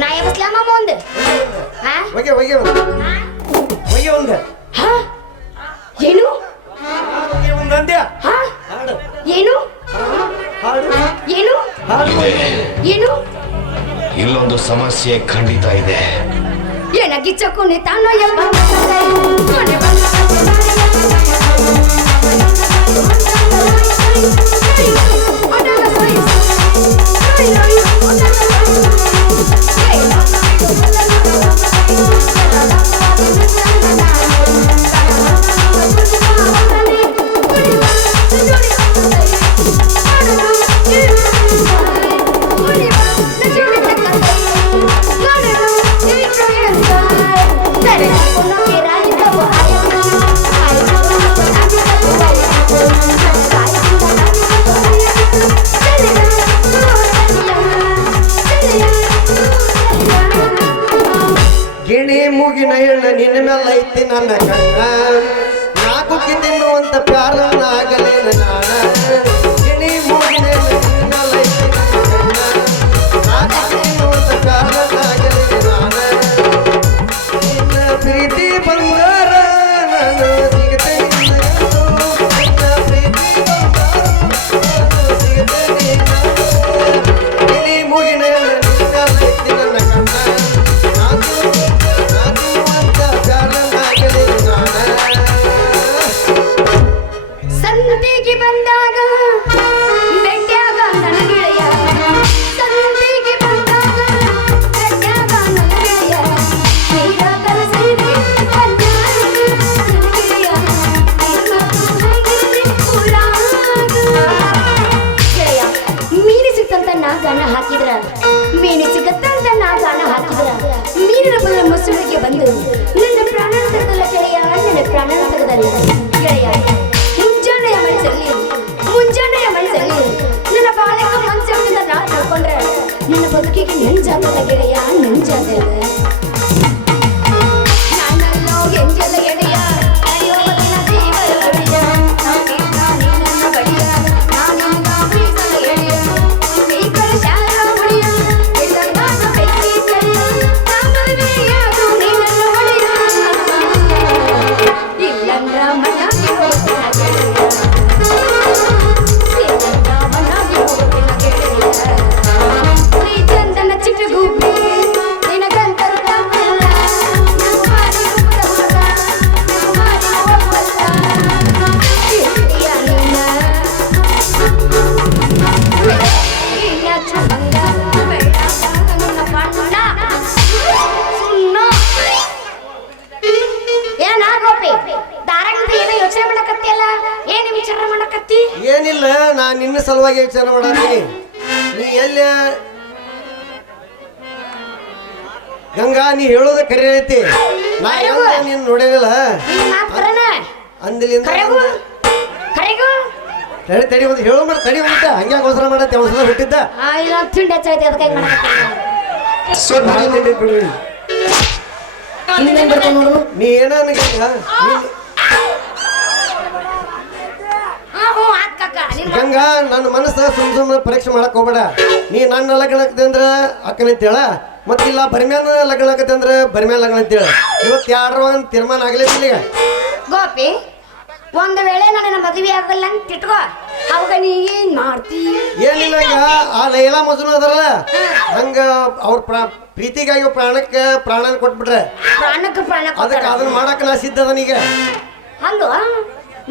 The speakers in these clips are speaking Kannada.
ನಾ ಎಬ್ಸ್ಲಮ್ಮ ಮುಂದೆ ಹಾ ಒಗೆ ಒಗೆ ಹಾ? ಒಗೆ ಒಂದು ಹಾ? ಏನು ಒಗೆ ಒಂದು ಅಂದ್ಯ ಹಾ ಹಾಡು ಏನು ಹಾಡು ಏನು ಹಾಡು ಏನು ಇಲ್ಲೊಂದು ಸಮಸ್ಯೆ ಖಂಡಿತ ಇದೆ. ಏನಾಗಿಚ್ಚಕ್ಕು ತಾನೋ ಎಂಬ ಗಿಣಿ ಮುಗಿನ ಹೆಣ್ಣ ನಿನ್ನ ಮೇಲೆ ಐತಿ ನನ್ನ ಕಣ್ಣ ನಾಲ್ಕು ತಿನ್ನುವಂತ ಪ್ಯಾರನಾಗಲೇನ ನಾಣ ಗಿಣಿ ಮುಗಿನ ಹೆಣ್ಣ ನಿನ್ನ ಮೇಲೆ ಐತಿ ನನ್ನ ಕಣ್ಣ ನಾಲ್ಕು ತಿನ್ನುವಂತ ಪ್ಯಾರನಾಗಲೇನ ನಾಣ ನಿನ್ನ ಪ್ರೀತಿ ಬಂದಾರ ನಾನು ಸಿಗತೇನೆ ನಿನ್ನ ಪ್ರೀತಿ ಬಂದಾರ ನಾನು ಸಿಗತೇನೆ ಗಿಣಿ ಮುಗಿನ ಹೆಣ್ಣ ನಿನ್ನ ಮೇಲೆ ಐತಿ ನನ್ನ ಕಣ್ಣ ಸಂತಿಗೆ ಬಂದಾಗ ಬೆಟ್ಟಾಗ ನನ್ನ ಗೆಳೆಯ ಸಂತಿಗೆ ಬಂದಾಗ ಬೆಟ್ಟಾಗ ನನ್ನ ಗೆಳೆಯ ನೀರ ಕಲಸಿದೆ ಗೆಳೆಯ ಗೆಳೆಯ ಮೀನು ಸಿಕ್ತಂತ ನಾ ಗಾಣ ಹಾಕಿದ್ರ ಮೀನು ಸಿಗತ್ತಂತ ನಾ ಗಾಣ ಹಾಕಿದ್ರ ಮೀನಿನ ಬದಲ ಮೊಸಳಿಗೆ ಬಂದು ನನ್ನ ಪ್ರಾಣ ತೆಗೆದಲ್ಲ ಗೆಳೆಯ ನನ್ನ ಪ್ರಾಣ ತೆಗೆದಲ್ಲ ಗೆಳೆಯ ಮುಂಜಾನೆಯ ಮನಸ್ಸಲ್ಲಿ ನನ್ನ ಬಾಳಕ ಮನಸ್ಸಿನಿಂದ ನಾ ತಿಳ್ಕೊಂಡ್ರೆ ನನ್ನ ಬದುಕಿಗೆ ನೆಂಜಾಗದ ಗೆಳೆಯ ನೆಂಜಾಗದ ನಾನಲ್ಲೋ ಎಂಜಲ ಗೆಳೆಯ ಅಯ್ಯೋವತ್ತಿನ ದೇವರ ಗೆಳೆಯ ನನ್ನ ಬಳಿಯ ನಾನಿಂದ ಬೀಸಲ ಗೆಳೆಯ ಸ್ಪೀಕರ ಶಾಲ ಹೊಡೆಯ ಇಲ್ಲಂದಾದ ಬೆಂಕಿ ಗೆಳೆಯ ನಾಮಲ್ವೆಯಾದು ನೀನನ್ನು ಹೊಡೆಯ ಇಲ್ಲಂದ್ರ ಮನಗೆ ಹೋಗ್ತಾನ ಗೆಳೆಯ ಏನಿಲ್ಲ ನಾ ನಿನ್ನ ಸಲುವಾಗಿ ವಿಚಾರ ಮಾಡತ್ತೀನಿ ನೀ ಎಲ್ಲ ಗಂಗಾ ನೀ ಹೇಳೋದ ಕರೆ ಐತಿ ನಾ ಎಲ್ಲ ನೀನ್ ನೋಡೇನಿಲ್ಲ ಅಂದಿಲಿಂದ ತಡಿ ತಡಿ ಒಂದು ಹೇಳೋ ಮಾಡ ತಡಿ ಒಂದ ಹಂಗೆ ಅವಸರ ಮಾಡತ್ತೆ ಅವಸರ ಬಿಟ್ಟಿದ್ದ ನೀ ಏನ ಗಂಗಾ ನನ್ನ ಮನಸ್ಸ ಸುಮ್ಮನೆ ಪರೀಕ್ಷೆ ಮಾಡಕ್ ಹೋಗ್ಬೇಡ ನೀ ನನ್ನ ಲಗ್ನ ಆಗತ್ತೆ ಅಂದ್ರ ಅಕ್ಕನ ಅಂತೇಳ ಮತ್ತಿಲ್ಲ ಬರ್ಮ್ಯಾನ ಲಗ್ನ ಆಗತ್ತೆ ಅಂದ್ರ ಬರ್ಮ್ಯಾನ ಲಗ್ನ ಅಂತೇಳ ಇವತ್ತು ಯಾರ ಒಂದು ತೀರ್ಮಾನ ಆಗ್ಲಿಲ್ಲ ಈಗ ಗೋಪಿ ಒಂದು ವೇಳೆ ನನ್ನ ಮದುವೆ ಆಗಲ್ಲ ಅಂತ ಇಟ್ಕೋ ಅವಾಗ ನೀ ಏನ್ ಮಾಡ್ತಿ ಏನಿಲ್ಲ ಈಗ ಆ ಲೈಲಾ ಮಜ್ನು ಅದರಲ್ಲ ಹಂಗ ಅವ್ರ ಪ್ರೀತಿಗಾಗಿ ಪ್ರಾಣಕ್ಕೆ ಪ್ರಾಣ ಕೊಟ್ಬಿಟ್ರೆ ಪ್ರಾಣಕ್ಕೆ ಪ್ರಾಣ ಅದಕ್ಕೆ ಅದನ್ನ ಮಾಡಕ್ ನಾ ಸಿದ್ಧ ಅದನೀಗ ಅಲ್ವ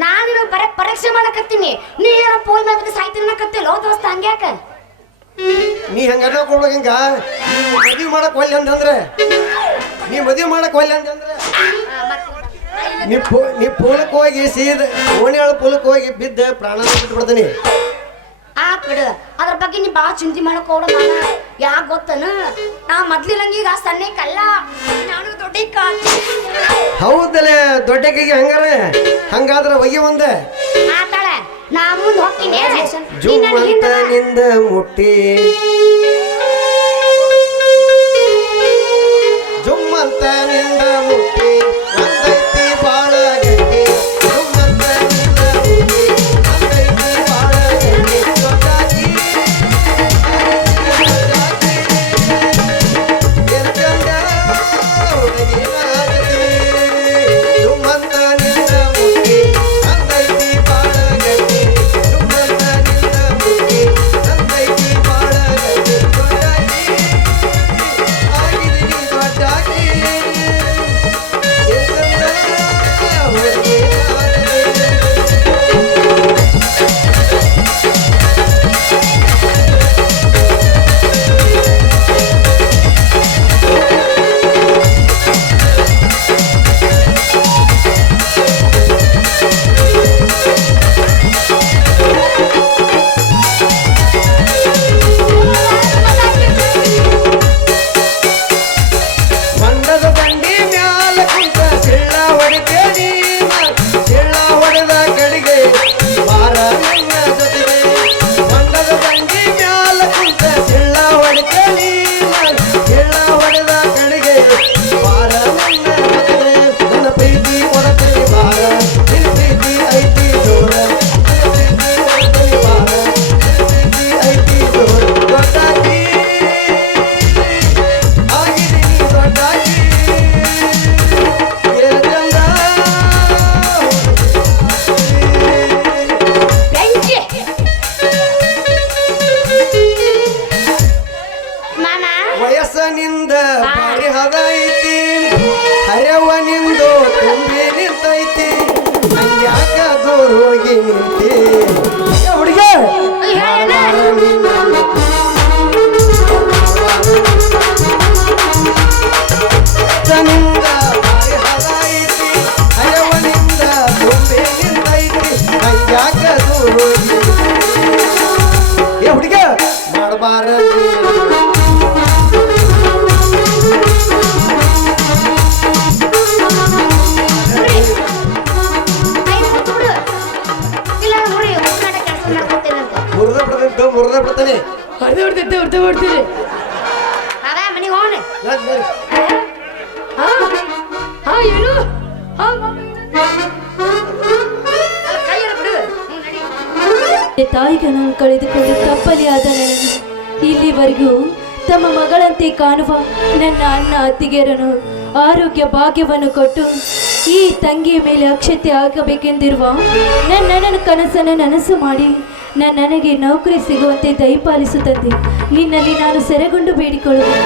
ನಾನು ಬರೀ ಪರೀಕ್ಷೆ ಮಾಡಕತ್ತೀನಿ ನೀ ಏನೋ ಪೋಲ್ ಮೇಲೆ ಸಾಯ್ತಿನಕತ್ತಿಲ್ಲ ದೋಸ್ತ ಹಂಗ್ಯಾಕ ನೀ ಹಂಗ ಕೊಡ್ಬೇಕಂಗ ಮದುವೆ ಮಾಡಕ್ ಒಲ್ಲೆ ಅಂತಂದ್ರೆ ನೀ ಮದುವೆ ಮಾಡಕ್ ಒಲ್ಲೆ ಅಂತಂದ್ರೆ ನೀ ಪೋಲಕ್ಕೆ ಹೋಗಿ ಸೀದ ಓಣಿಯಾಳ ಪೋಲಕ್ಕೆ ಹೋಗಿ ಬಿದ್ದ ಪ್ರಾಣ ಬಿಟ್ಟು ಬಿಡ್ತೀನಿ ಆತ್ ಬಿಡು ಅದ್ರ ಬಗ್ಗೆ ನೀ ಬಾಳ ಚಿಂತೆ ಮಾಡಕ್ ಹೋಡ ಯಾಕೆ ಗೊತ್ತನ ನಾ ಮೊದ್ಲಿನಂಗ ಈಗ ಸಣ್ಣಕಲ್ಲ ನಾನು ದೊಡ್ಡ ಹೌದಲ್ಲ ದೊಡ್ಡಕಿಗೆ ಹಂಗಾದ್ರೆ ಒಯ್ಯ ಒಂದ ಆತಾಳೆ ನಾ ಮುಂದೆ ಹೋಗ್ತೀನಿ ಜುಮ್ಮಂತ ನಿಂದ ಮುಟ್ಟಿ ಜುಮ್ಮಂತ ನಿಂದ ಮುಟ್ಟಿ ಒಂದೈತಿ ಬಾಳ ಗಟ್ಟಿ ಜುಮ್ಮಂತ ನಿಂದ ಮುಟ್ಟಿ ಒಂದೈತಿ ಬಾಳ ಗಟ್ಟಿ ಏ ಹುಡುಗ ಮಾಡಬಾರ ಇಲ್ಲ ನೋಡಿ ಉಪ್ಪಿನಾಟ ಕೆಲಸ ಮಾಡ್ಕೊತೇನಂತ ಮುರಿದ ಬಿಡ್ತಾನೆ ಹೊಡೆದು ಹೊಡ್ತೀರಿ ಅದ ಮನೆಗೆ ಹೋಣ ಏನು ತಾಯಿಗಳನ್ನು ಕಳೆದುಕೊಂಡು ತಪ್ಪಲಿಯಾದ ನನಗೆ ಇಲ್ಲಿವರೆಗೂ ತಮ್ಮ ಮಗಳಂತೆ ಕಾಣುವ ನನ್ನ ಅಣ್ಣ ಅತ್ತಿಗೆಯರನ್ನು ಆರೋಗ್ಯ ಭಾಗ್ಯವನ್ನು ಕೊಟ್ಟು ಈ ತಂಗಿಯ ಮೇಲೆ ಅಕ್ಷತೆ ಆಗಬೇಕೆಂದಿರುವ ನನ್ನ ಕನಸನ್ನು ನನಸು ಮಾಡಿ ನನಗೆ ನೌಕರಿ ಸಿಗುವಂತೆ ದಯಪಾಲಿಸುತ್ತದೆ ನಿನ್ನಲ್ಲಿ ನಾನು ಸೆರೆಗೊಂಡು ಬೇಡಿಕೊಳ್ಳುವೆ.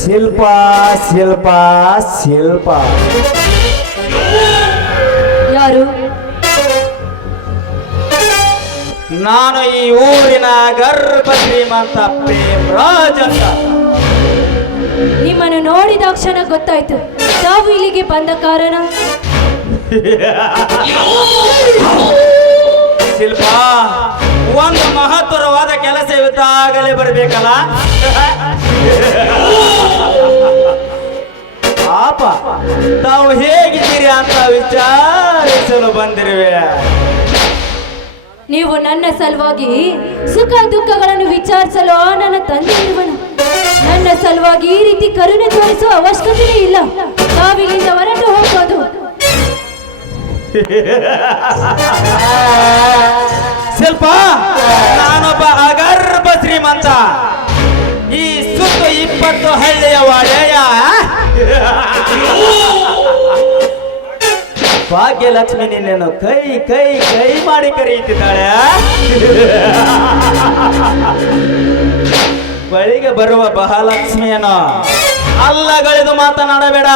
ಶಿಲ್ಪ ಶಿಲ್ಪ ಶಿಲ್ಪ ಯಾರು? ನಾನು ಈ ಊರಿನ ಗರ್ಭ ಶ್ರೀಮಂತ ಪ್ರೇಮರಾಜ್ ಅಂತ. ನಿಮ್ಮನ್ನು ನೋಡಿದ ಕ್ಷಣ ಗೊತ್ತಾಯ್ತು ತಾವು ಇಲ್ಲಿಗೆ ಬಂದ ಕಾರಣ. ಶಿಲ್ಪ, ಒಂದು ಮಹತ್ತರವಾದ ಕೆಲಸವಿದ್ದಾಗಲೇ ಬರಬೇಕಲ್ಲ. ಪಾಪ ತಾವು ಹೇಗಿದ್ದೀರಿ ಅಂತ ವಿಚಾರಿಸಲು ಬಂದಿರುವೆ. ನೀವು ನನ್ನ ಸಲುವಾಗಿ ಸುಖ ದುಃಖಗಳನ್ನು ವಿಚಾರಿಸಲು ನನ್ನ ತಂದೆ ಇರುವನು. ನನ್ನ ಸಲುವಾಗಿ ಈ ರೀತಿ ಕರುಣೆ ತೋರಿಸುವ ಅವಶ್ಯಕತೆ ಇಲ್ಲ. ತಾವಿಲ್ಲಿಂದ ಹೊರಟು ಹೋಗ್ಬೋದು. ಶಿಲ್ಪ, ನಾನೊಬ್ಬ ಅಗರ್ಭ ಶ್ರೀಮಂತ. ಈ ಸುತ್ತ 20 ಹಳ್ಳಿಯ ಒಡೆಯ ಭಾಗ್ಯಲಕ್ಷ್ಮಿ ನಿನ್ನನ್ನು ಕೈ ಕೈ ಕೈ ಮಾಡಿ ಕರೆಯುತ್ತಿದ್ದಾಳೆ. ಬಳಿಗೆ ಬರುವ ಮಹಾಲಕ್ಷ್ಮಿಯನ್ನು ಅಲ್ಲಗಳೆದು ಮಾತನಾಡಬೇಡ.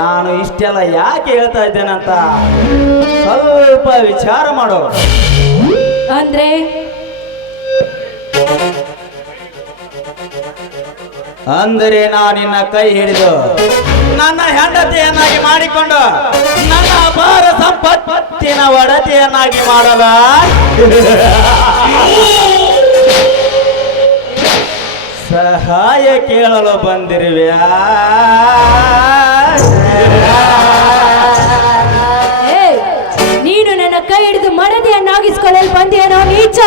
ನಾನು ಇಷ್ಟೆಲ್ಲ ಯಾಕೆ ಹೇಳ್ತಾ ಇದ್ದೇನಂತ ಸ್ವಲ್ಪ ವಿಚಾರ ಮಾಡು. ಅಂದ್ರೆ ಅಂದರೆ ನಾನು ನಿನ್ನ ಕೈ ಹಿಡಿದು ನನ್ನ ಹೆಂಡತಿಯನ್ನಾಗಿ ಮಾಡಿಕೊಂಡು ನನ್ನ ಅಪಾರ ಸಂಪತ್ತಿನ ಒಡತಿಯನ್ನಾಗಿ ಮಾಡಲ ಸಹಾಯ ಕೇಳಲು ಬಂದಿರುವ್ಯಾ? ಏಯ್, ನೀನು ನನ್ನ ಕೈ ಹಿಡಿದು ಮಡದಿಯನ್ನಾಗಿಸ್ಕೊಳ್ಳಲು ಬಂದಿಯನೋ ನೀಚ?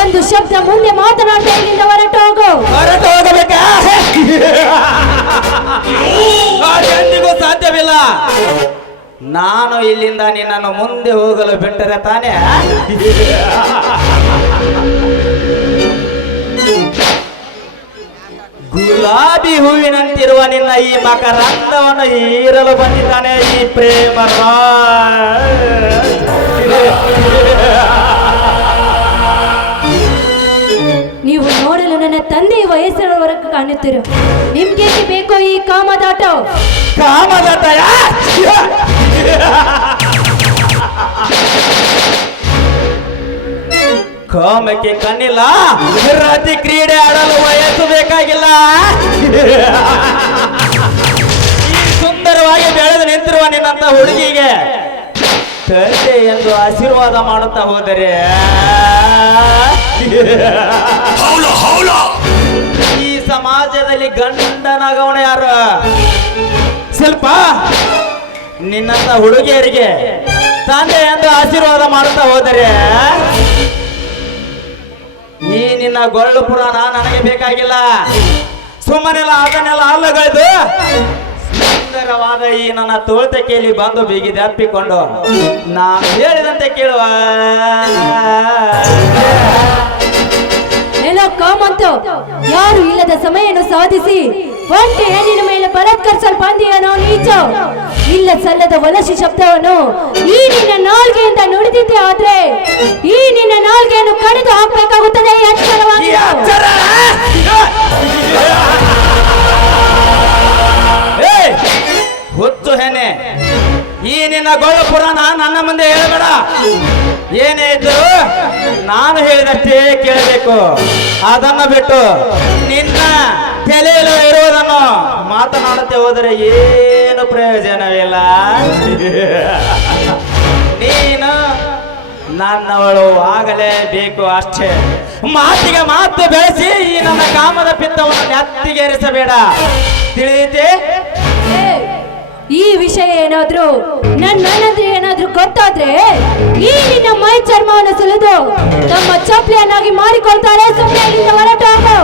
ಒಂದು ಶಬ್ದ ಮುಂದೆ ಮಾತನಾಡ್ತಾ ಇಲ್ಲಿಂದ ಹೊರಟು ಹೋಗು. ಹೊರಟು ಹೋಗಬೇಕಾ? ಅದೆಂದಿಗೂ ಸಾಧ್ಯವಿಲ್ಲ. ನಾನು ಇಲ್ಲಿಂದ ನಿನ್ನನ್ನು ಮುಂದೆ ಹೋಗಲು ಬಿಟ್ಟರೆ ತಾನೇ. ಗುಲಾಬಿ ಹೂವಿನಂತಿರುವ ನಿನ್ನ ಈ ಮಕರಂದವನ್ನು ಹೀರಲು ಬಂದಿದ್ದಾನೆ ಈ ಪ್ರೇಮ ನೀವು ನೋಡಲು ನನ್ನ ತಂದೆಯ ವಯಸ್ಸಿನವರೆಗೂ ಕಾಣುತ್ತೀರ. ನಿಮ್ಗೆ ಬೇಕೋ ಈ ಕಾಮದಾಟ? ಕಾಮದಾಟ? ಕಾಮಕ್ಕೆ ಕಣ್ಣಿಲ್ಲ, ರಾತ್ರಿ ಕ್ರೀಡೆ ಆಡಲು ವಯಸ್ಸು ಬೇಕಾಗಿಲ್ಲ. ಈ ಸುಂದರವಾಗಿ ಬೆಳೆದು ನಿಂತಿರುವ ನಿನ್ನಂತ ಹುಡುಗಿಗೆ ತಂದೆ ಎಂದು ಆಶೀರ್ವಾದ ಮಾಡುತ್ತಾ ಹೋದರೆ ಈ ಸಮಾಜದಲ್ಲಿ ಗಂಡನಾಗವಣ ಯಾರು? ಸ್ವಲ್ಪ ನಿನ್ನಂತ ಹುಡುಗಿಯರಿಗೆ ತಂದೆ ಎಂದು ಆಶೀರ್ವಾದ ಮಾಡುತ್ತಾ ಹೋದರೆ ಈ ನಿನ್ನ ಗೊಳ್ಳು ಪುರಾಣ ನನಗೆ ಬೇಕಾಗಿಲ್ಲ. ಸುಮ್ಮನೆಲ್ಲ ಅದನ್ನೆಲ್ಲ ಅಲ್ಲಗಳೆದು ಸುಂದರವಾದ ಈ ನನ್ನ ತೋಳ್ತಕೆಯಲ್ಲಿ ಬಂದು ಬಿಗಿದು ಅಪ್ಪಿಕೊಂಡು ನಾನು ಹೇಳಿದಂತೆ ಕೇಳುವ. ಏನೋ ಕಾಮಂತು, ಯಾರು ಇಲ್ಲದ ಸಮಯವನ್ನು ಸಾಧಿಸಿ ಒಂಟೆ ಹೆಣ್ಣಿನ ಮೇಲೆ ಬಲಾತ್ಕರಿಸಲು ಬಂದಿಯನೋ ನೀಚ? ಇಲ್ಲ ಸಲ್ಲದ ವಲಸಿ ಶಬ್ದವನ್ನು ಈ ನಿನ್ನ ನಾಲ್ಗೆಯಿಂದ ನುಡಿದಿದ್ದೆ ಆದ್ರೆ ಈ ನಿನ್ನ ನಾಲ್ಗೆಯನ್ನು ಕಡಿದು ಹಾಕಬೇಕಾಗುತ್ತದೆ. ಎಚ್ಚರವಾಗಿ ಹುಚ್ಚು ಹೆಣ್ಣೆ, ಈ ನಿನ್ನ ಗೊಳ್ಳು ಪುರಾಣ ನನ್ನ ಮುಂದೆ ಹೇಳಬೇಡ. ಏನೇ ಇದ್ದರೂ ನಾನು ಹೇಳಿದಷ್ಟೇ ಕೇಳಬೇಕು. ಅದನ್ನು ಬಿಟ್ಟು ನಿನ್ನ ತಲೆಯಲ್ಲಿ ಇರುವುದನ್ನು ಮಾತನಾಡುತ್ತೆ ಹೋದರೆ ಏನು ಪ್ರಯೋಜನವಿಲ್ಲ. ನೀನು ನನ್ನವಳು ಆಗಲೇಬೇಕು ಅಷ್ಟೇ. ಮಾತಿಗೆ ಮಾತು ಬೆಳೆಸಿ ಈ ನನ್ನ ಕಾಮದ ಪಿತ್ತವನ್ನು ನೆತ್ತಿಗೇರಿಸಬೇಡ, ತಿಳಿಯುತ್ತೆ? ಈ ವಿಷಯ ಏನಾದ್ರೂ ನನ್ನಂದ್ರೆ ಏನಾದ್ರೂ ಗೊತ್ತಾದ್ರೆ ಈ ನಿನ್ನ ಮೈ ಚರ್ಮವನ್ನು ಸುಲಿದು ತಮ್ಮ ಚಪ್ಪಲಿಯನ್ನಾಗಿ ಮಾಡಿಕೊಳ್ತಾರೆ. ಸುಮ್ಮನೆ ಇಲ್ಲಿಂದ ಹೊರಟು ಹೋಗು.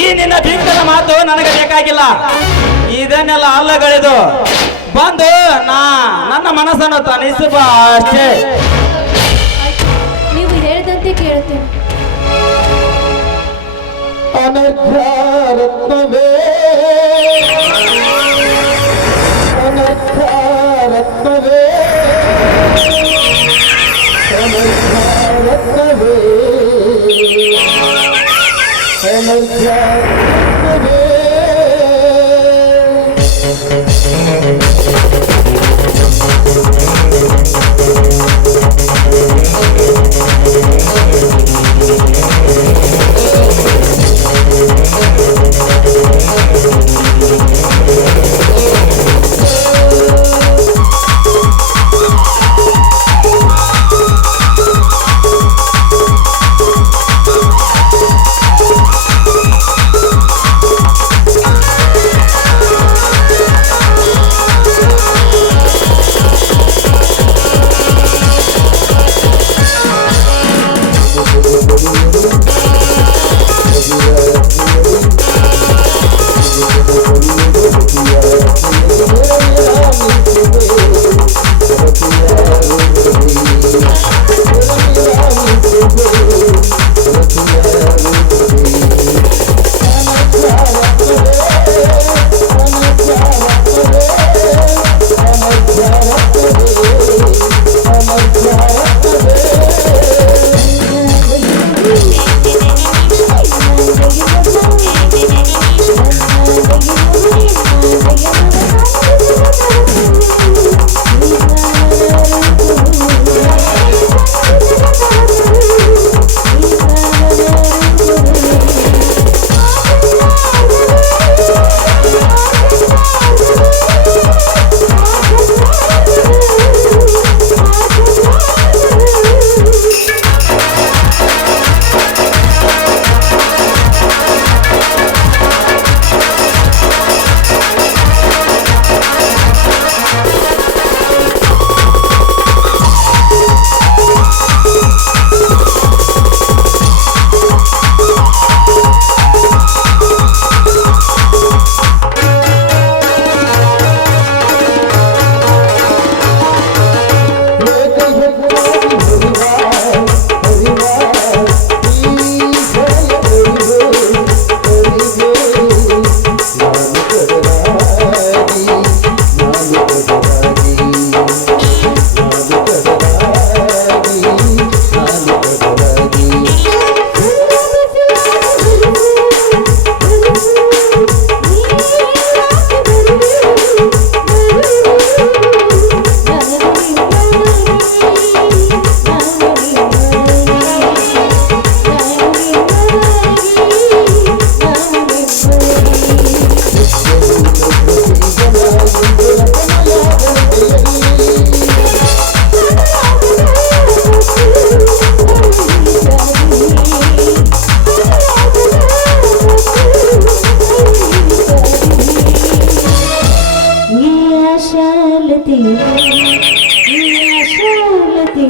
ಈ ನಿನ್ನ ಬಿಂಕದ ಮಾತು ನನಗೆ ಬೇಕಾಗಿಲ್ಲ. ಇದನ್ನೆಲ್ಲ ಅಲ್ಲಗಳೆದು ಬಂದು ನನ್ನ ಮನಸ್ಸನ್ನು ತಣಿಸುವ ಅಷ್ಟೇ. ನೀವು ಹೇಳಿದಂತೆ ಕೇಳುತ್ತೇನೆ. ಅನರ್ಥರತ್ನವೇ ಅನರ್ಥರತ್ನವೇ ಅನರ್ಥರತ್ನವೇ ಅನರ್ಥರತ್ನವೇ. ಶಾಲತೆ ಶಾಲತೆ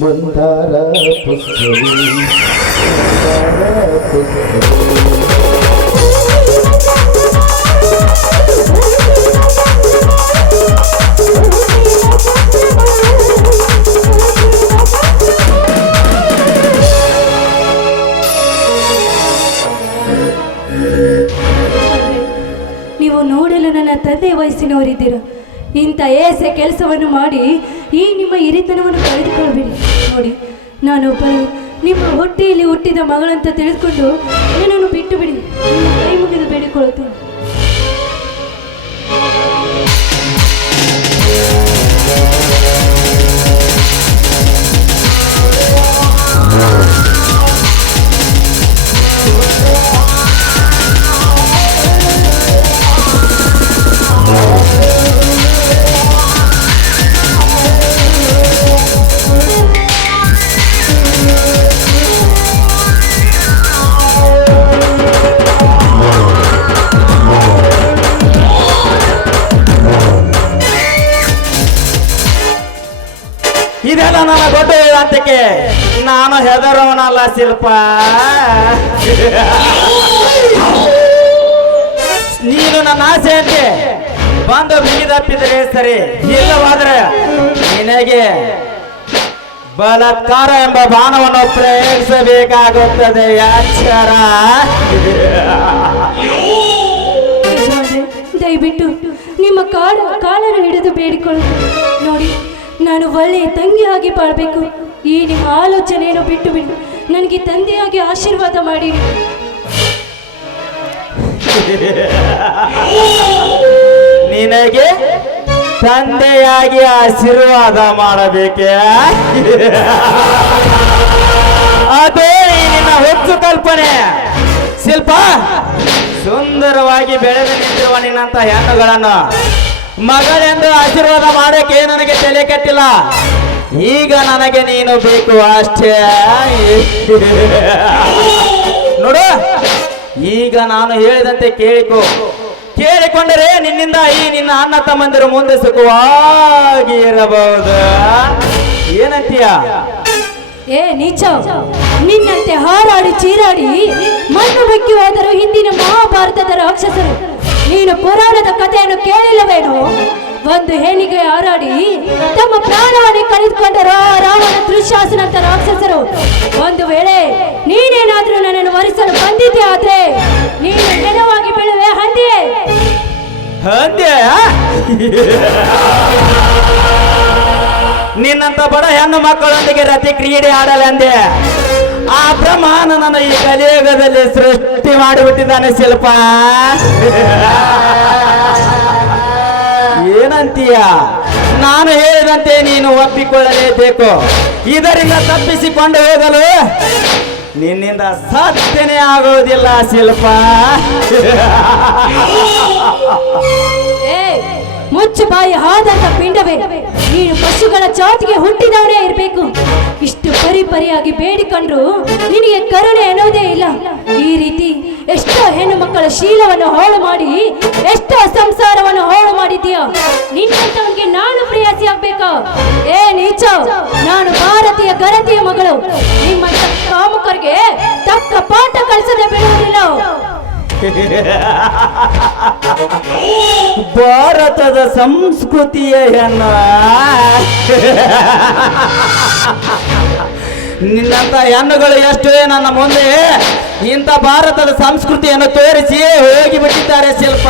ಮಂದಾರ ಪುಷ್ಪವೇ ಮಂದಾರ ಪುಷ್ಪವೇ ನೀವು ನೋಡಲು ನನ್ನ ತಂದೆ ವಯಸ್ಸಿನವರಿದ್ದೀರ. ಇಂಥ ಏಸೆ ಕೆಲಸವನ್ನು ಮಾಡಿ ಈ ನಿಮ್ಮ ಹಿರಿತನವನ್ನು ಕಳೆದುಕೊಳ್ಬೇಡಿ. ನೋಡಿ, ನಾನೊಬ್ಬಳು ನಿಮ್ಮ ಹೊಟ್ಟೆಯಲ್ಲಿ ಹುಟ್ಟಿದ ಮಗಳಂತ ತಿಳಿದುಕೊಂಡು ನನ್ನನ್ನು ಬಿಟ್ಟು ಬಿಡಿ. ನಿಮ್ಮ ಕೈ ಮುಗಿದು ಬೇಡಿಕೊಳ್ಳುತ್ತೇನೆ. ಇದೆಲ್ಲ ನನ್ನ ದೊಡ್ಡ ವೇದಾಂತಕ್ಕೆ ನಾನು ಹೆದರೋನಲ್ಲ ಶಿಲ್ಪ. ನೀನು ನನ್ನ ಆಸೆಯಂತೆ ಬಂದು ಬಿಗಿದಪ್ಪಿದರೆ ಸರಿ, ಇಲ್ಲವಾದ್ರೆ ನಿನಗೆ ಬಲಾತ್ಕಾರ ಎಂಬ ಬಾಣವನ್ನು ಪ್ರಯೋಗಿಸಬೇಕಾಗುತ್ತದೆ. ಎಚ್ಚರ. ದಯವಿಟ್ಟು ನಿಮ್ಮ ಕಾಲನ್ನು ಹಿಡಿದು ಬೇಡಿಕೊಳ್ಳುತ್ತೇನೆ. ನೋಡಿ, ನಾನು ಒಳ್ಳೆಯ ತಂಗಿಯಾಗಿ ಬಾಳ್ಬೇಕು. ಈ ನಿಮ್ಮ ಆಲೋಚನೆಯನ್ನು ಬಿಟ್ಟು ಬಿಡಿ. ನನಗೆ ತಂದೆಯಾಗಿ ಆಶೀರ್ವಾದ ಮಾಡಿ. ನಿನಗೆ ತಂದೆಯಾಗಿ ಆಶೀರ್ವಾದ ಮಾಡಬೇಕೆ? ಅದೇ ನಿನ್ನ ಹೆಚ್ಚು ಕಲ್ಪನೆ ಶಿಲ್ಪ. ಸುಂದರವಾಗಿ ಬೆಳೆದು ನಿಂತಿರುವ ನಿನ್ನಂತ ಹೆಣ್ಣುಗಳನ್ನು ಮಗಳೆಂದು ಆಶೀರ್ವಾದ ಮಾಡಕ್ಕೆ ನನಗೆ ತಲೆ ಕೆಟ್ಟಿಲ್ಲ. ಈಗ ನನಗೆ ನೀನು ಬೇಕು ಅಷ್ಟೇ. ನೋಡು, ಈಗ ನಾನು ಹೇಳಿದಂತೆ ಕೇಳಿಕೊಂಡರೆ ನಿನ್ನಿಂದ ಈ ನಿನ್ನ ಅಣ್ಣ ತಮ್ಮಂದಿರು ಮುಂದೆ ಸುಖವಾಗಿ ಇರಬಹುದು. ಏನಂತೀಯ? ಏ ನೀಚ, ನಿನ್ನಂತೆ ಹಾರಾಡಿ ಚೀರಾಡಿ ಮಣ್ಣು ಬೆಕ್ಕಿ ಹೋದರು ಹಿಂದಿನ ಮಹಾಭಾರತದ ರಾಕ್ಷಸರು. ನೀನು ಪುರಾಣದ ಕಥೆಯನ್ನು ಕೇಳಿಲ್ಲವೇನು? ಒಂದು ಹೆಣ್ಣಿಗೆ ಹಾರಾಡಿ ತಮ್ಮ ಪ್ರಾಣವನ್ನೇ ಕಳೆದುಕೊಂಡರು ರಾವಣ ದುಶ್ಯಾಸನಂತ ರಾಕ್ಷಸರು. ಒಂದು ವೇಳೆ ನೀನೇನಾದ್ರೂ ನನ್ನನ್ನು ವರಿಸಲು ಬಂದಿದ್ದೆ ಆದ್ರೆ ನೀನು ನೆನವಾಗಿ ಬೀಳುವೆ ಹಂದಿ. ನಿನ್ನಂತ ಬಡ ಹೆಣ್ಣು ಮಕ್ಕಳೊಂದಿಗೆ ರತಿ ಕ್ರೀಡೆ ಆಡಲೆಂದೆ ಆ ಬ್ರಹ್ಮ ನನ್ನನ್ನು ಈ ಕಲಿಯುಗದಲ್ಲಿ ಸೃಷ್ಟಿ ಮಾಡಿಬಿಟ್ಟಿದ್ದಾನೆ ಶಿಲ್ಪ. ಅಂತೀಯ. ನಾನು ಹೇಳಿದಂತೆ ನೀನು ಒಪ್ಪಿಕೊಳ್ಳಲೇಬೇಕು. ಇದರಿಂದ ತಪ್ಪಿಸಿಕೊಂಡು ಹೋಗಲು ನಿನ್ನಿಂದ ಸಾಧ್ಯನೇ ಆಗುವುದಿಲ್ಲ ಶಿಲ್ಪ. ಏ ಮುಚ್ಚು ಬಾಯಿ ಹಾದಂತ ಪಿಂಡವೇ, ನೀನು ಪಶುಗಳ ಜಾತಿಗೆ ಹುಟ್ಟಿದವನೇ ಇರಬೇಕು. ಇಷ್ಟು ಪರಿಪರಿಯಾಗಿ ಬೇಡಿಕೊಂಡ್ರು ನಿನಗೆ ಕರುಣೆ ಅನ್ನೋದೇ ಇಲ್ಲ. ಈ ರೀತಿ ಎಷ್ಟೋ ಹೆಣ್ಣು ಮಕ್ಕಳ ಶೀಲವನ್ನು ಹಾಳು ಮಾಡಿ ಎಷ್ಟೋ ಸಂಸಾರವನ್ನು ಹಾಳು ಮಾಡಿದ್ದೀಯ. ನಿನ್ನಂತವನಿಗೆ ನಾನು ಪ್ರೇಯಸಿ ಆಗ್ಬೇಕಾ? ಏ ನೀಚ, ನಾನು ಭಾರತೀಯ ಗರತಿಯ ಮಗಳು. ನಿಮ್ಮಂತ ಕಾಮುಕರಿಗೆ ತಕ್ಕ ಪಾಠ ಕಲಿಸದೆ ಬಿಡುವುದಿಲ್ಲ. ಭಾರತದ ಸಂಸ್ಕೃತಿಯ ಹೆಣ್ಣು ನಿನ್ನಂತ ಹೆಣ್ಣುಗಳು ಎಷ್ಟು ನನ್ನ ಮುಂದೆ ಇಂಥ ಭಾರತದ ಸಂಸ್ಕೃತಿಯನ್ನು ತೋರಿಸಿ ಹೋಗಿಬಿಟ್ಟಿದ್ದಾರೆ ಶಿಲ್ಪ.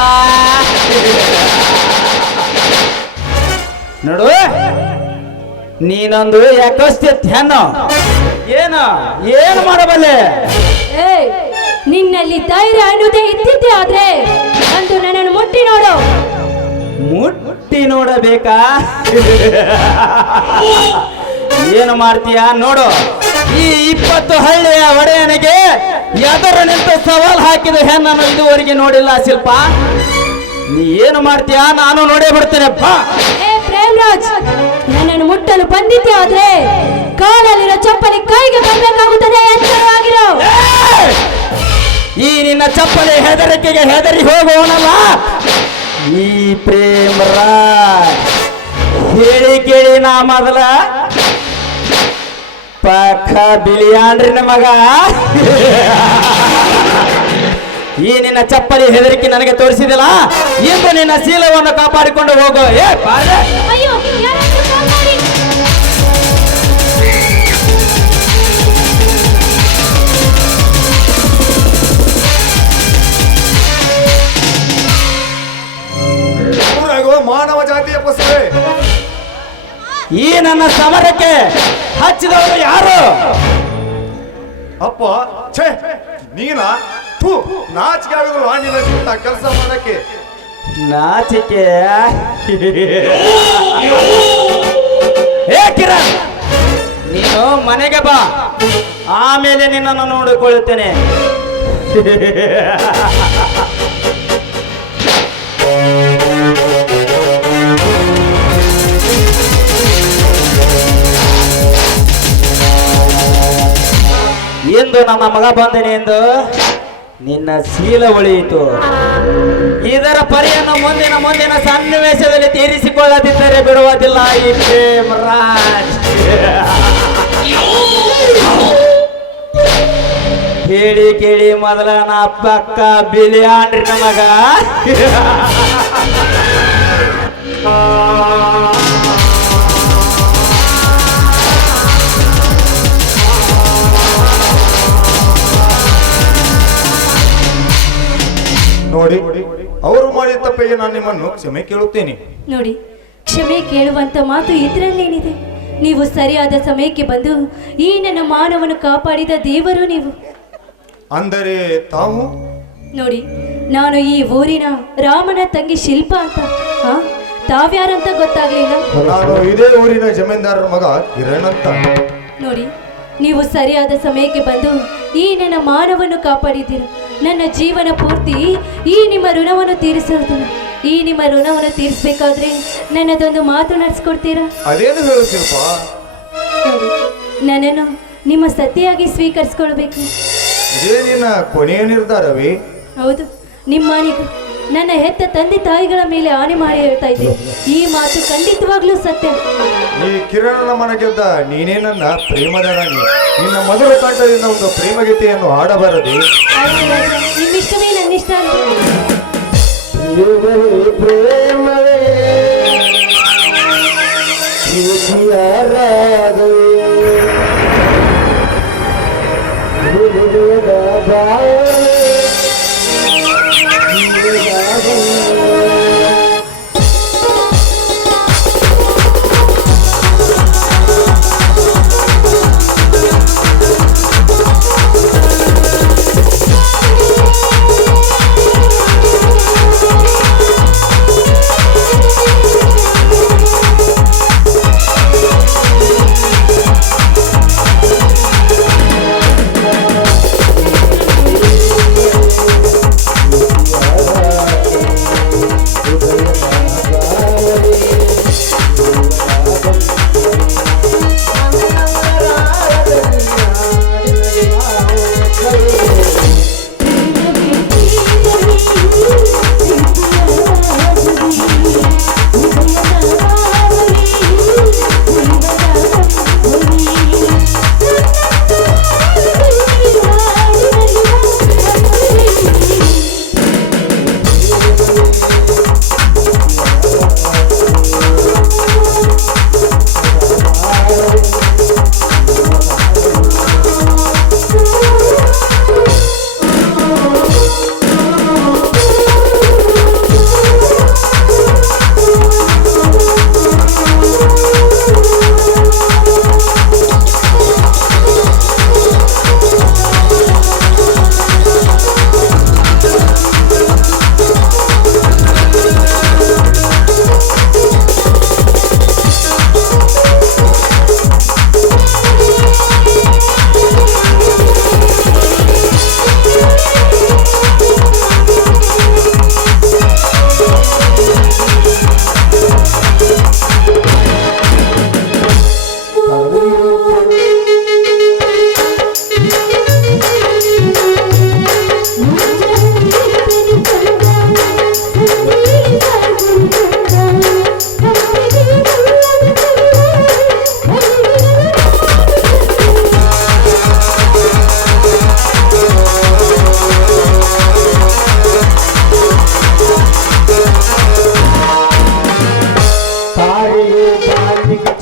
ನೋಡು, ನೀನೊಂದು ಯಾಕೋಸ್ತಿತ್ ಹೆಣ್ಣು. ಏನು ಮಾಡಬಲ್ಲೆ? ಏ ನಿನ್ನಲ್ಲಿ ಧೈರ್ಯ ಅನ್ನೋದೇ ಇದ್ದಿದ್ದೆ ಆದ್ರೆ ಅಂದು ನನ್ನನ್ನು ಮುಟ್ಟಿ ನೋಡು. ಮುಟ್ಟಿ ನೋಡಬೇಕಾ? ಏನು ಮಾಡ್ತೀಯ ನೋಡು. ಈ 20 ಹಳ್ಳಿಯ ಒಡೆಯನಿಗೆ ಎದುರು ನಿಂತು ಸವಾಲ್ ಹಾಕಿದ ಹೆಣ್ಣನ್ನು ಇದುವರೆಗೆ ನೋಡಿಲ್ಲ ಶಿಲ್ಪ. ನೀ ಏನು ಮಾಡ್ತೀಯ ನಾನು ನೋಡೇ ಬಿಡ್ತೇನೆ. ಬಾ. ಏ ಪ್ರೇಮ್ರಾಜ್, ನನ್ನನ್ನು ಮುಟ್ಟಲು ಬಂದಿದ್ದೆ ಆದ್ರೆ ಕಾಲಲ್ಲಿರೋ ಚಪ್ಪಲಿ ಕೈಗೆ ಬರಬೇಕಾಗುತ್ತದೆ. ಎಚ್ಚರವಾಗಿರೋ. ಈ ನಿನ್ನ ಚಪ್ಪಲಿ ಹೆದರಿಕೆಗೆ ಹೆದರಿ ಹೋಗೋಣಲ್ಲ ಈ ಪ್ರೇಮರಾಜ್. ಹೇಳಿ ಕೇಳಿ ನಾ ಮೊದಲ ಪಕ್ಕ ಬಿಳಿಯಾಂಡ್ರಿನ ಮಗ. ಈ ನಿನ್ನ ಚಪ್ಪಲಿ ಹೆದರಿಕೆ ನನಗೆ ತೋರಿಸಿದಿಲ್ಲ. ಇಂದು ನಿನ್ನ ಶೀಲವನ್ನು ಕಾಪಾಡಿಕೊಂಡು ಹೋಗೋ. ಅಯ್ಯೋ, ಯಾರಾದ್ರೂ ಕಾಪಾಡಿ. ಮಾನವ ಜಾತಿಯ ಪಸುವೆ, ಈ ನನ್ನ ಸಮರಕ್ಕೆ ಹಚ್ಚಿದವರು ಯಾರು? ಅಪ್ಪ ಛೇ ನೀನ ಥೂ, ನಾಚಿಕೆ ಆಗುದಿಲ್ಲ ನಿನ್ನ ಕೆಲಸ ಮಾಡಕ್ಕೆ. ನಾಚಿಕೆ? ಹೇ ಕಿರಣ್, ನೀನು ಮನೆಗೆ ಬಾ, ಆಮೇಲೆ ನಿನ್ನನ್ನು ನೋಡಿಕೊಳ್ಳುತ್ತೇನೆ. ಎಂದು ನನ್ನ ಮಗ ಬಂದನೆ ಎಂದು ನಿನ್ನ ಶೀಲ ಉಳಿಯಿತು. ಇದರ ಪರಿಯನ್ನು ಮುಂದಿನ ಸನ್ನಿವೇಶದಲ್ಲಿ ತೀರಿಸಿಕೊಳ್ಳದಿದ್ದರೆ ಬಿಡುವುದಿಲ್ಲ ಈ ಪ್ರೇಮರಾಜ್. ಹೇಳಿ ಕೇಳಿ ಮೊದಲ ನಾ ಪಕ್ಕ ಬಿಳಿಯಾಂಡ್ರಿನ ಮಗ. ನೋಡಿ, ಅವರು ಮಾಡಿದ ತಪ್ಪಿಗೆ ನಾನು ನಿಮ್ಮನ್ನು ಕ್ಷಮೆ ಕೇಳುತ್ತೇನೆ. ನೋಡಿ, ಕ್ಷಮೆ ಕೇಳುವಂತ ಮಾತು ಇದರಲ್ಲೇನಿದೆ? ನೀವು ಸರಿಯಾದ ಸಮಯಕ್ಕೆ ಬಂದು ಈ ನನ್ನ ಮಾನವನ್ನು ಕಾಪಾಡಿದ ದೇವರು ನೀವು. ಅಂದರೆ ತಾವು? ನೋಡಿ, ನಾನು ಈ ಊರಿನ ರಾಮನ ತಂಗಿ ಶಿಲ್ಪ ಅಂತ. ತಾವ್ಯಾರಂತ ಗೊತ್ತಾಗ್ಲಿಲ್ಲ? ನಾನು ಇದೇ ಊರಿನ ಜಮೀನ್ದಾರರ ಮಗ ಕಿರಣ್ ಅಂತ. ನೋಡಿ, ನೀವು ಸರಿಯಾದ ಸಮಯಕ್ಕೆ ಬಂದು ಈ ನನ್ನ ಮಾನವನ್ನು ಕಾಪಾಡಿದ್ದೀರ. ನನ್ನ ಜೀವನ ಪೂರ್ತಿ ಈ ನಿಮ್ಮ ಋಣವನ್ನು ತೀರಿಸೋದಿಲ್ಲ. ಈ ನಿಮ್ಮ ಋಣವನ್ನು ತೀರಿಸಬೇಕಾದ್ರೆ ನನ್ನದೊಂದು ಮಾತು ನಡೆಸ್ಕೊಡ್ತೀರಾ? ಅದೇನು ಹೇಳುತ್ತಿಲ್ಪ? ನೋಡಿ, ನನ್ನನ್ನು ನಿಮ್ಮ ಸತಿಯಾಗಿ ಸ್ವೀಕರಿಸ್ಕೊಳ್ಬೇಕು. ಇದೇ ನಿನ್ನ ಕೊನೆಯ ನಿರ್ಧಾರವೇ? ಹೌದು, ನಿಮ್ಮನಿಗೂ ನನ್ನ ಹೆತ್ತ ತಂದೆ ತಾಯಿಗಳ ಮೇಲೆ ಆಣೆ ಮಾಡಿ ಹೇಳ್ತಾ ಇದ್ದೆ. ಈ ಮಾತು ಖಂಡಿತವಾಗ್ಲೂ ಸತ್ಯ. ಈ ಕಿರಣನ ಮನ ಗೆದ್ದ ನೀನೇ ನನ್ನ ಪ್ರೇಮದ ರಾಣಿ. ನಿನ್ನ ಮಧುರ ಕಂಠದಿಂದ ಒಂದು ಪ್ರೇಮಗೀತೆಯನ್ನು ಹಾಡಬಾರದೆ? ನಿಮ್ಮಿಷ್ಟವೇ ನನ್ನಿಷ್ಟ ಅಂತ.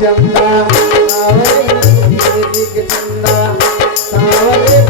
ಚಂದ ಚಂದ ಸಾವರೆ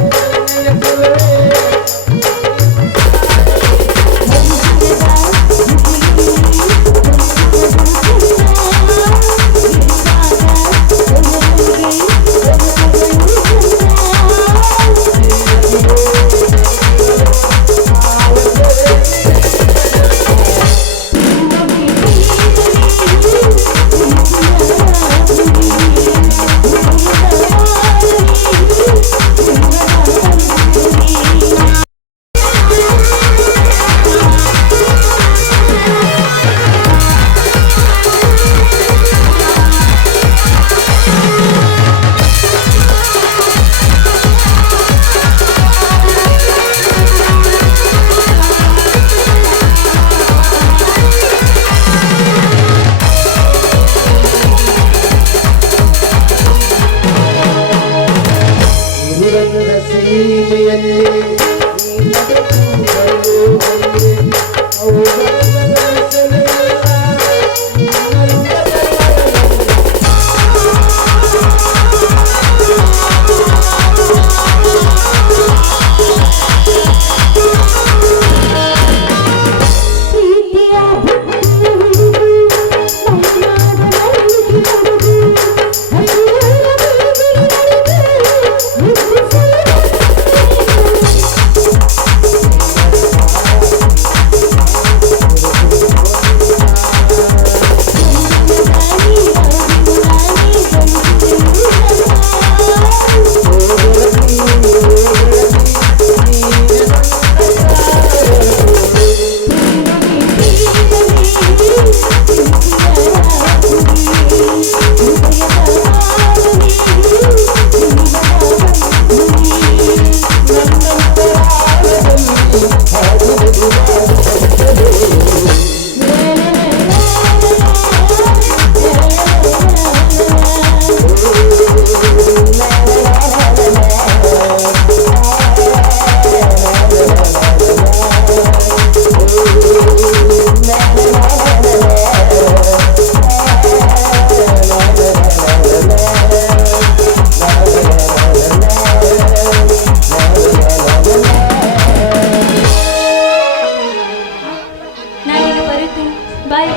ಬಾಯ್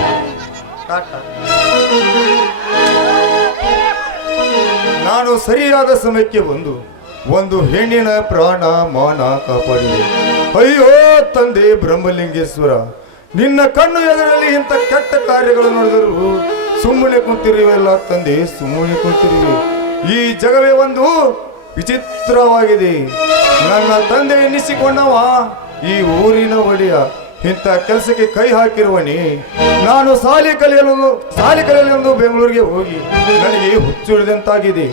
ನಾನು ಸರಿಯಾದ ಸಮಯಕ್ಕೆ ಬಂದು ಒಂದು ಹೆಣ್ಣಿನ ಪ್ರಾಣ ಮಾನ ಕಾಪಾಡಿದೆ. ಅಯ್ಯೋ ತಂದೆ ಬ್ರಹ್ಮಲಿಂಗೇಶ್ವರ, ನಿನ್ನ ಕಣ್ಣು ಎದುರಲ್ಲಿ ಇಂಥ ಕೆಟ್ಟ ಕಾರ್ಯಗಳು ನೋಡಿದರು ಸುಮ್ಮನೆ ಕುಂತಿರುವೆಲ್ಲ ತಂದೆ, ಸುಮ್ಮನೆ ಕುಂತಿರುವೆ. ಈ ಜಗವೇ ಒಂದು ವಿಚಿತ್ರವಾಗಿದೆ. ನನ್ನ ತಂದೆ ಎನ್ನಿಸಿಕೊಂಡವ ಈ ಊರಿನ ಒಡೆಯ. ಇಂಥ ಕೆಲಸಕ್ಕೆ ಕೈ ಹಾಕಿರುವನಿ. ನಾನು ಶಾಲೆ ಕಲಿಯಲೆಂದು ಬೆಂಗಳೂರಿಗೆ ಹೋಗಿ ನನಗೆ ಹುಚ್ಚುಳಿದಂತಾಗಿದೆ.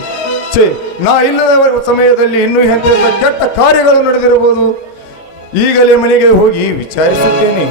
ನಾ ಇಲ್ಲದ ಸಮಯದಲ್ಲಿ ಇನ್ನೂ ಎಂತೆಂಥ ಕೆಟ್ಟ ಕಾರ್ಯಗಳು ನಡೆದಿರಬಹುದು. ಈಗಲೇ ಮನೆಗೆ ಹೋಗಿ ವಿಚಾರಿಸುತ್ತೇನೆ.